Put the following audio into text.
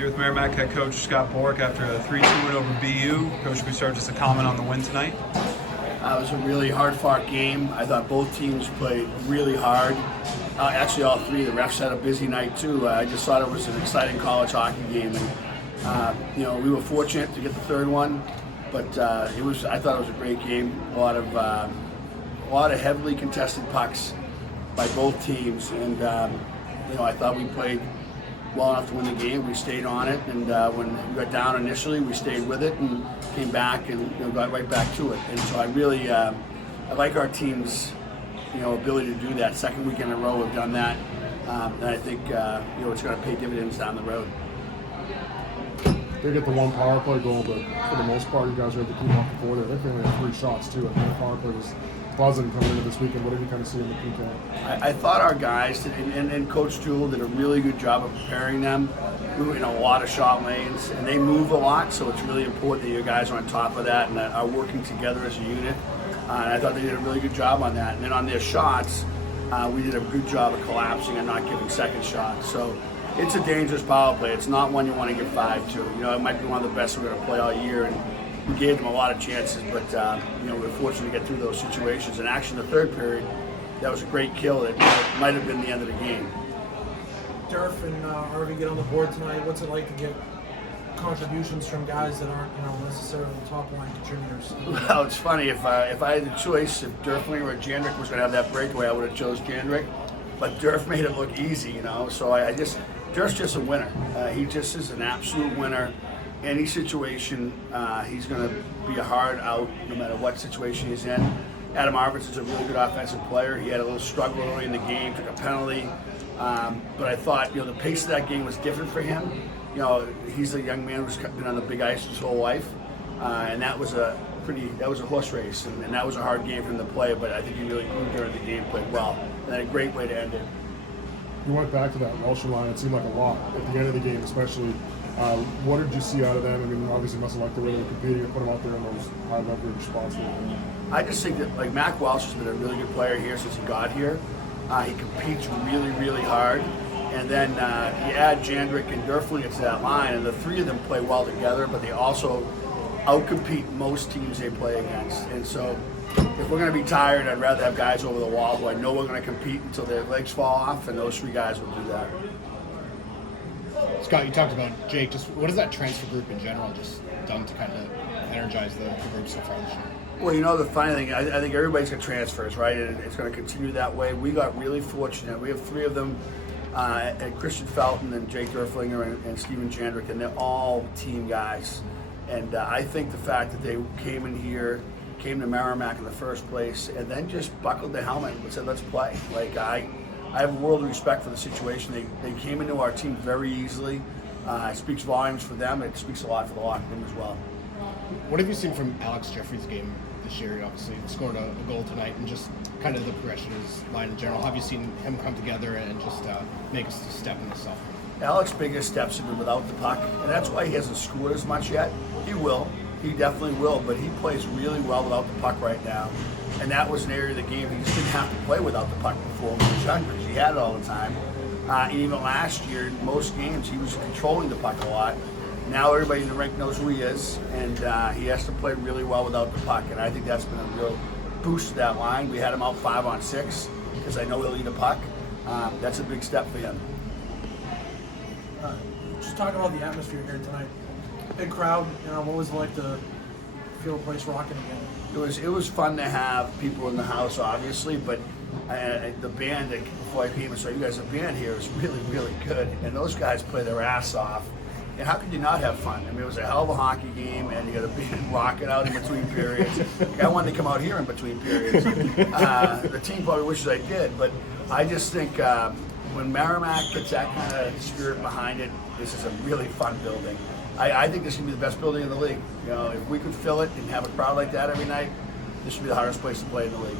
Here with Merrimack head coach Scott Borek after a 3-2 win over BU. Coach, can we start just a comment on the win tonight? It was a really hard-fought game. I thought both teams played really hard. Actually, all three. The refs had a busy night too. I just thought it was an exciting college hockey game, and we were fortunate to get the third one. But I thought it was a great game. A lot of heavily contested pucks by both teams, and I thought we played well enough to win the game. We stayed on it, and when we got down initially, we stayed with it and came back and got right back to it. And so I really I like our team's ability to do that. Second week in a row, we've done that, and I think it's going to pay dividends down the road. They get the one power play goal, but for the most part, you guys were able to keep off the board there. They only had 3 shots too. I think the power play was buzzing coming into this weekend. What did you kind of see in the PK? I thought our guys and Coach Jewell did a really good job of preparing them. We were in a lot of shot lanes, and they move a lot, so it's really important that your guys are on top of that and that are working together as a unit. And I thought they did a really good job on that. And then on their shots, we did a good job of collapsing and not giving second shots. So it's a dangerous power play. It's not one you want to give 5 to. It might be one of the best we're going to play all year, and we gave them a lot of chances, but we were fortunate to get through those situations. And actually, the third period, that was a great kill. It might have been the end of the game. Durf and Harvey get on the board tonight. What's it like to get contributions from guys that aren't necessarily top line contributors? Well, it's funny. If I had the choice, if Durfling or Jandrick was going to have that breakaway, I would have chose Jandrick. But Durf made it look easy, So Durf's just a winner. He just is an absolute winner. Any situation, he's going to be a hard out no matter what situation he's in. Adam Arvids is a really good offensive player. He had a little struggle early in the game, took a penalty. But I thought, the pace of that game was different for him. He's a young man who's been on the big ice his whole life. And that was a horse race. And that was a hard game for him to play, but I think he really grew during the game, played well. And had a great way to end it. You went back to that Welsh line. It seemed like a lot at the end of the game, especially. What did you see out of them? I mean, obviously, must have liked the way they were competing and put them out there in those high leverage spots. I just think that Mac Welsh has been a really good player here since he got here. He competes really, really hard. And then you add Jandrick and Durfling into that line, and the three of them play well together, but they also outcompete most teams they play against. And so if we're going to be tired, I'd rather have guys over the wall who I know we're going to compete until their legs fall off, and those 3 guys will do that. Scott, you talked about Jake. Just what has that transfer group in general just done to kind of energize the group so far this year? Well, the funny thing, I think everybody's got transfers, right? And it's going to continue that way. We got really fortunate. We have 3 of them, and Christian Felton and Jake Durflinger and Steven Jandrick, and they're all team guys. And I think the fact that they came in here, came to Merrimack in the first place, and then just buckled the helmet and said, let's play. I have a world of respect for the situation. They came into our team very easily. It speaks volumes for them. It speaks a lot for the locker room as well. What have you seen from Alex Jeffrey's game this year? He obviously scored a goal tonight, and just kind of the progression of his line in general. Have you seen him come together and just make a step in himself? Alex's biggest steps have been without the puck, and that's why he hasn't scored as much yet. He will. He definitely will, but he plays really well without the puck right now. And that was an area of the game he just didn't have to play without the puck before when he was younger. He had it all the time. Even last year, in most games, he was controlling the puck a lot. Now everybody in the rink knows who he is, and he has to play really well without the puck. And I think that's been a real boost to that line. We had him out 5-on-6 because I know he'll eat a puck. That's a big step for him. Just talking about the atmosphere here tonight. Big crowd. What was it like to feel the place rocking again? It was fun to have people in the house, obviously, but the band, before I came and saw you guys, the band here is really, really good, and those guys play their ass off. And how could you not have fun? I mean, it was a hell of a hockey game, and you got a band rocking out in between periods. I wanted to come out here in between periods. The team probably wishes I did, but I just think when Merrimack gets that kind of spirit behind it, this is a really fun building. I think this can be the best building in the league. If we could fill it and have a crowd like that every night, this would be the hardest place to play in the league.